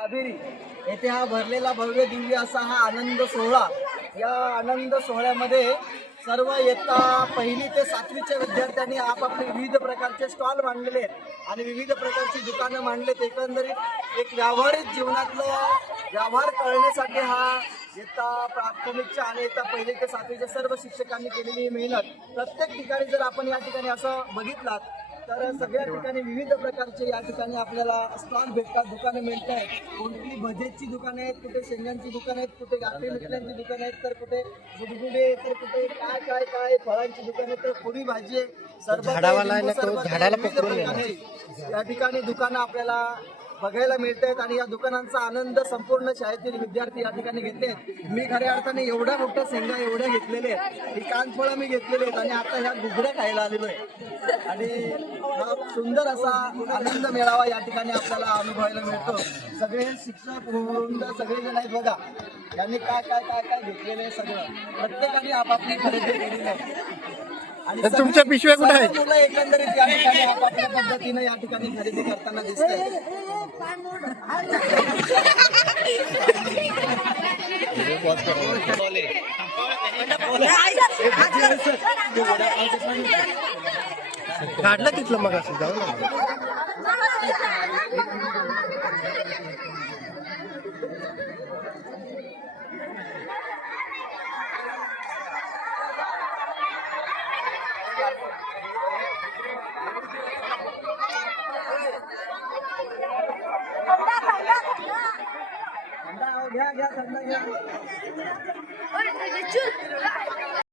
येथे हा भरलेला भव्य दिव्य असा हा आनंद सोहळा. या आनंद सोहळ्यामध्ये सर्व इयत्ता पहिली ते सातवीच्या विद्यार्थ्यांनी आपापले विविध प्रकारचे स्टॉल मांडलेले आहेत. आणि विविध प्रकारची दुकानं मांडलेत. एकंदरीत एक व्यावहारिक जीवनातलं व्यवहार कळण्यासाठी हा इयत्ता प्राथमिकच्या आणि इयत्ता पहिली ते सातवीच्या सर्व शिक्षकांनी केलेली ही मेहनत. प्रत्येक ठिकाणी जर आपण या ठिकाणी असं बघितलात तर सगळ्या ठिकाणी विविध प्रकारचे या ठिकाणी आपल्याला स्टॉल भेटतात दुकानं मिळत आहेत कोणती भजेची दुकानं आहेत कुठे शेंगांची दुकानं आहेत कुठे गाठी मिठल्यांची दुकानं आहेत तर कुठे गुडगुडे तर कुठे काय काय काय फळांची दुकानं तर पुरी भाजी आहे आहे, झाडाला या ठिकाणी दुकानं आपल्याला बघायला मिळत आहेत आणि या दुकानांचा आनंद संपूर्ण शाळेतील विद्यार्थी या ठिकाणी घेतले आहेत. मी खऱ्या अर्थाने एवढ्या मोठ्या शेंगा एवढ्या घेतलेले आहेत. ही कानफळं मी घेतलेली आहेत आणि आता ह्या घुगड्या खायला आलेलो आहे. आणि सुंदर असा आनंद मेळावा या ठिकाणी आपल्याला अनुभवायला मिळतो. सगळे शिक्षक वृंद सगळेजण आहेत बघा. यांनी काय काय काय काय घेतलेलं आहे सगळं. प्रत्येकाने आपापली खरेदी केलेली आहे. आणि तर तुमच्या पिशव्या कुठे आहेत? सर्व मुलं एकंदरीत या ठिकाणी आपापल्या पद्धतीने या ठिकाणी खरेदी करताना दिसत आहेत काढलं तिथलं मग असं जाऊ ना. घ्या घ्या थंडा घ्या.